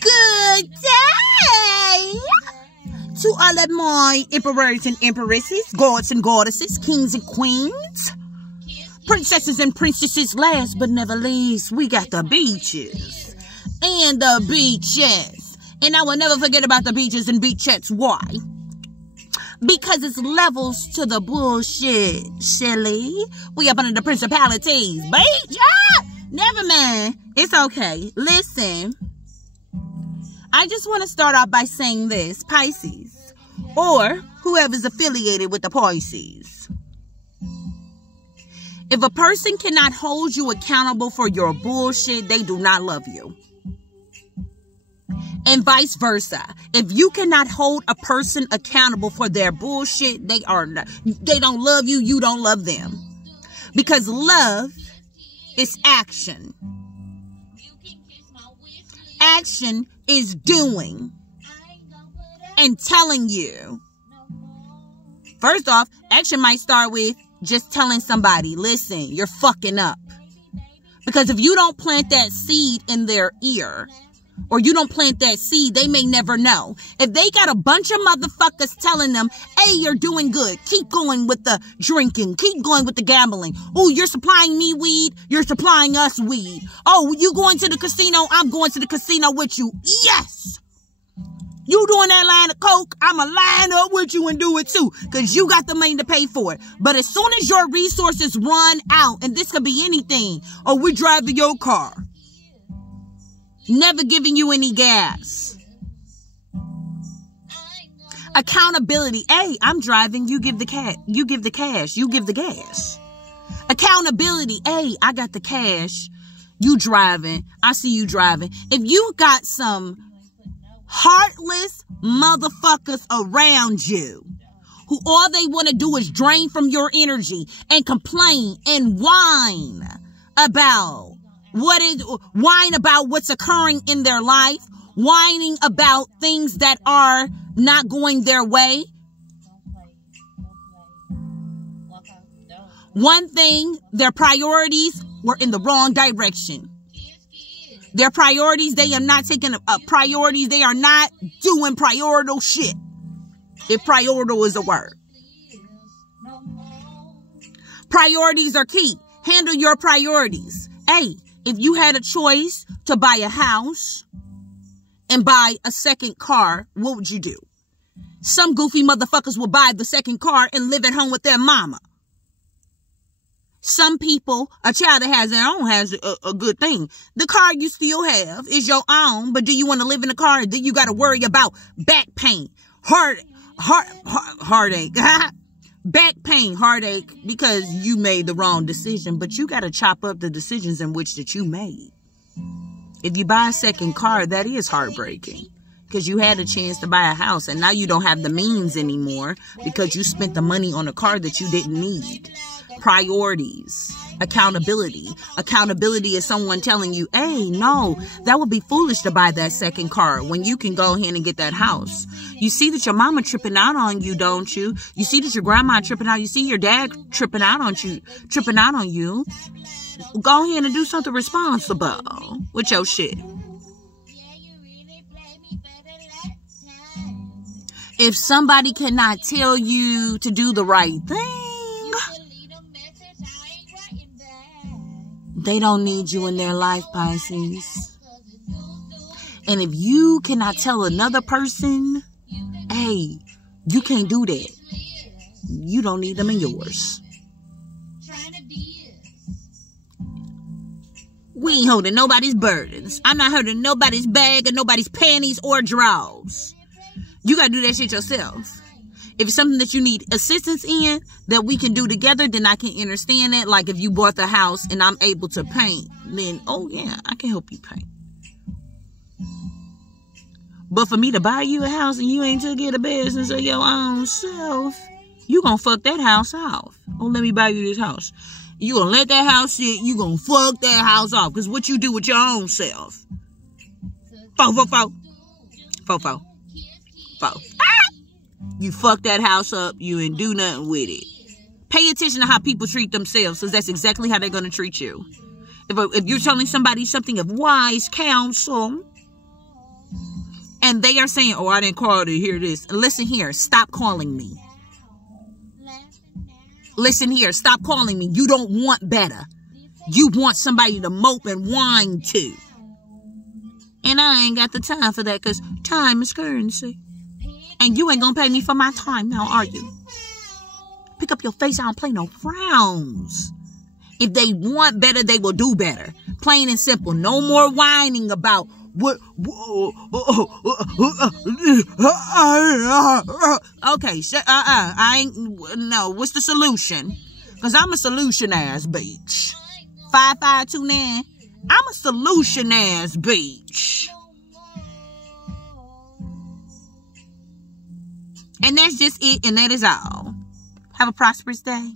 Good day to all of my emperors and empresses, gods and goddesses, kings and queens, princesses and princesses. Last but never least, we got the beaches and the beaches. And I will never forget about the beaches and beachettes. Why? Because it's levels to the bullshit, silly. We up under the principalities. Beach? Never mind. It's okay. Listen. I just want to start off by saying this. Pisces, or whoever's affiliated with the Pisces. If a person cannot hold you accountable for your bullshit, they do not love you. And vice versa. If you cannot hold a person accountable for their bullshit, they don't love you, you don't love them. Because love is action. Action is doing and telling you. First off, action might start with just telling somebody, listen, you're fucking up. Because if you don't plant that seed in their ear, or you don't plant that seed, they may never know. If they got a bunch of motherfuckers telling them, hey, you're doing good. Keep going with the drinking. Keep going with the gambling. Oh, you're supplying me weed. You're supplying us weed. Oh, you going to the casino? I'm going to the casino with you. Yes. You doing that line of coke? I'ma line up with you and do it too. Because you got the money to pay for it. But as soon as your resources run out, and this could be anything, or we're driving your car, never giving you any gas. Accountability. Hey, I'm driving. You give the cash. You give the cash. You give the gas. Accountability. Hey, I got the cash. You driving. I see you driving. If you got some heartless motherfuckers around you who all they want to do is drain from your energy and complain and whine about what's occurring in their life, whining about things that are not going their way. One thing, their priorities were in the wrong direction. Their priorities, they are not taking priorities. They are not doing priorital shit. If priorital is a word. Priorities are key. Handle your priorities. Hey, if you had a choice to buy a house and buy a second car, what would you do? Some goofy motherfuckers will buy the second car and live at home with their mama. Some people, a child that has their own has a good thing. The car you still have is your own, but do you want to live in a car? Then you got to worry about back pain, heartache, back pain, heartache, because you made the wrong decision. But you got to chop up the decisions in which that you made. If you buy a second car, that is heartbreaking. Because you had a chance to buy a house and now you don't have the means anymore because you spent the money on a car that you didn't need. Priorities, accountability. Accountability is someone telling you, hey, no, that would be foolish to buy that second car when you can go ahead and get that house. You see that your mama tripping out on you, don't you? You see that your grandma tripping out. You see your dad tripping out on you. Go ahead and do something responsible with your shit. If somebody cannot tell you to do the right thing, they don't need you in their life, Pisces. And if you cannot tell another person, hey, you can't do that, you don't need them in yours. We ain't holding nobody's burdens. I'm not holding nobody's bag or nobody's panties or drawers. You got to do that shit yourself. If it's something that you need assistance in that we can do together, then I can understand that. Like if you bought the house and I'm able to paint, then, oh yeah, I can help you paint. But for me to buy you a house and you ain't took care of the business of your own self, you gonna fuck that house off. Oh, let me buy you this house. You gonna let that house sit, you gonna fuck that house off. Because what you do with your own self. Fo. You fuck that house up, you ain't do nothing with it. Pay attention to how people treat themselves, because that's exactly how they're going to treat you. if you're telling somebody something of wise counsel, and they are saying, oh, I didn't call to hear this. Listen here. Stop calling me. Listen here. Stop calling me. You don't want better. You want somebody to mope and whine to. And I ain't got the time for that, because time is currency. And you ain't gonna pay me for my time now, are you? Pick up your face. I don't play no rounds. If they want better, they will do better. Plain and simple. No more whining about what. Okay, I ain't. No, what's the solution? Because I'm a solution ass bitch. 5529. I'm a solution ass bitch. And that's just it, and that is all. Have a prosperous day.